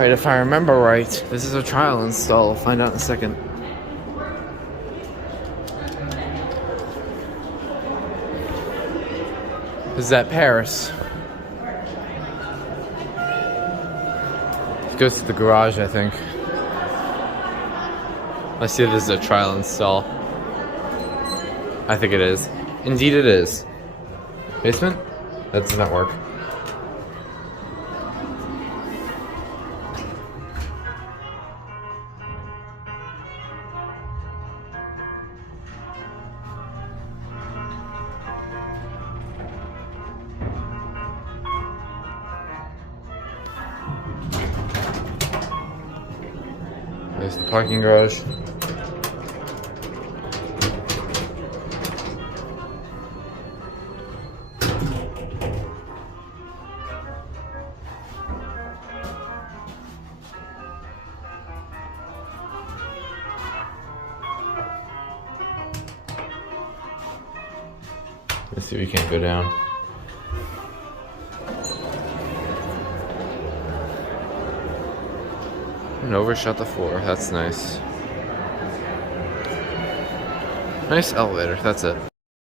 Alright, if I remember right, this is a trial install. I'll find out in a second. This is at Paris. It goes to the garage, I think. Let's see if this is a trial install. I think it is. Indeed it is. Basement? That does not work. There's the parking garage. Let's see if we can't go down. And overshot the floor. That's nice. Nice elevator. That's it.